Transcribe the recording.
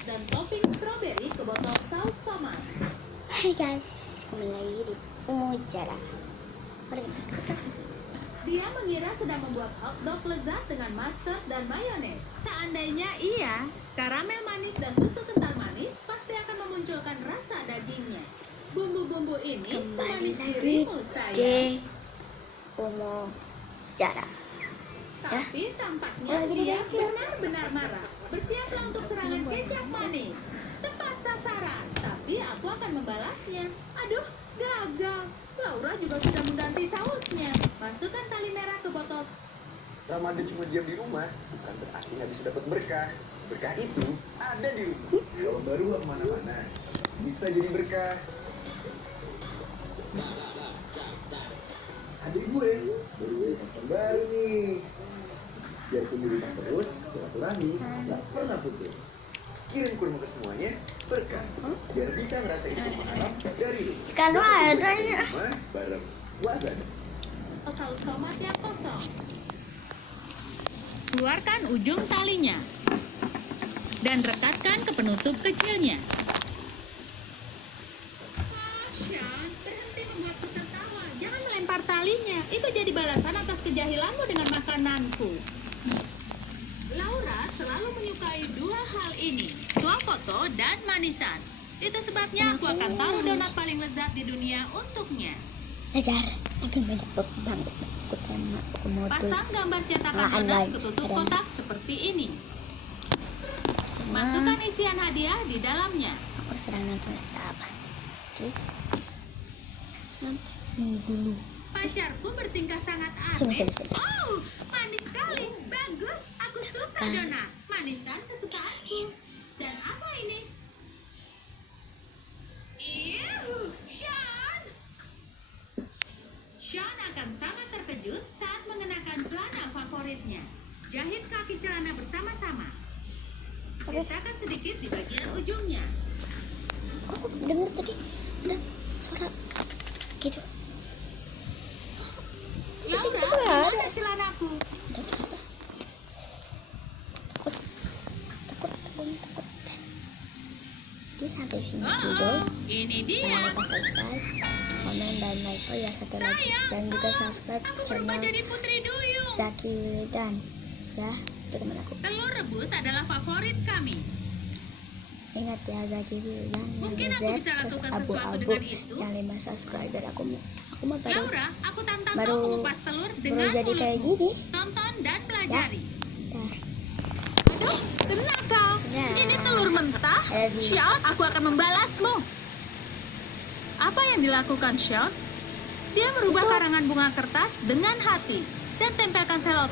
dan topping stroberi ke botol saus tomat. Hai guys, kembali lagi di Mujara. Dia mengira sedang membuat hotdog lezat dengan mustard dan mayones. Seandainya iya, karamel manis dan susu kental manis pasti akan memunculkan rasa dagingnya. Bumbu-bumbu ini Kembali semanis lagi dirimu, di sayang. Mujara. Tapi tampaknya dia benar-benar marah. Bersiaplah untuk serangan kecap manis. Tepat sasaran, tapi aku akan membalasnya. Aduh, gagal. Laura juga sudah mengganti sausnya. Masukkan tali merah ke botol. Ramadan cuma diam di rumah, bukan berarti nggak bisa dapat berkah. Berkah itu ada di rumah. Kalau baru nggak kemana-mana, bisa jadi berkah. Adik gue baru handphone baru nih. Biarpun di rumah terus, silaturahmi nggak pernah putus. Kirim kurma ke semuanya, berkah. Biar bisa ngerasain kurma halal dari rumah. Kalau ada ya. Rumah bareng Wazan. Saus tomat yang kosong. Keluarkan ujung talinya dan rekatkan ke penutup kecilnya. Sean, berhenti membuatku tertawa. Jangan melempar talinya. Itu jadi balasan atas kejahilanmu dengan makananku. Laura selalu menyukai dua hal ini, swafoto dan manisan. Itu sebabnya aku akan taruh donat paling lezat di dunia untuknya. Belajar, akan banyak banget kutema komodo. Pasang gambar cetakan Makan donat lagi. ke tutup kotak seperti ini. Masukkan isian hadiah di dalamnya. Aku sedang nonton apa? Oke. Sampai sini dulu. Pacarku bertingkah sangat Sini, aneh. sini, sini. Oh, manis sekali. Bagus. Aku suka donat. Manisan kesukaanku. Dan apa ini? Iuh, Sean. Sean akan sangat terkejut saat mengenakan celana favoritnya. Jahit kaki celana bersama-sama. Sisakan sedikit di bagian ujungnya. Aku dengar tadi ada suara gitu. Laura, Itu mana ada. celanaku? Takut. Jadi sampai sini dulu. Oh, ini dia. Jangan lupa subscribe, komen, dan like. Oh ya, satu lagi. Sayang, Dan juga subscribe aku berubah channel jadi Putri Duyung. Zaki Wildan. Ya, itu teman aku. Telur rebus adalah favorit kami. Ingat ya, Zaki Wildan. Mungkin yang aku Z, bisa terus lakukan sesuatu abu-abu, dengan itu. yang 5 subscriber. Aku mah baru Laura, aku tantang baru- kau mengupas telur dengan jadi kayak mulutmu. gini. Tonton dan pelajari. Dah. Aduh, tenang kau. Ya. Ini telur mentah. Aduh. Sean, aku akan membalasmu. Apa yang dilakukan Sean? Dia merubah karangan bunga kertas dengan hati dan tempelkan selotip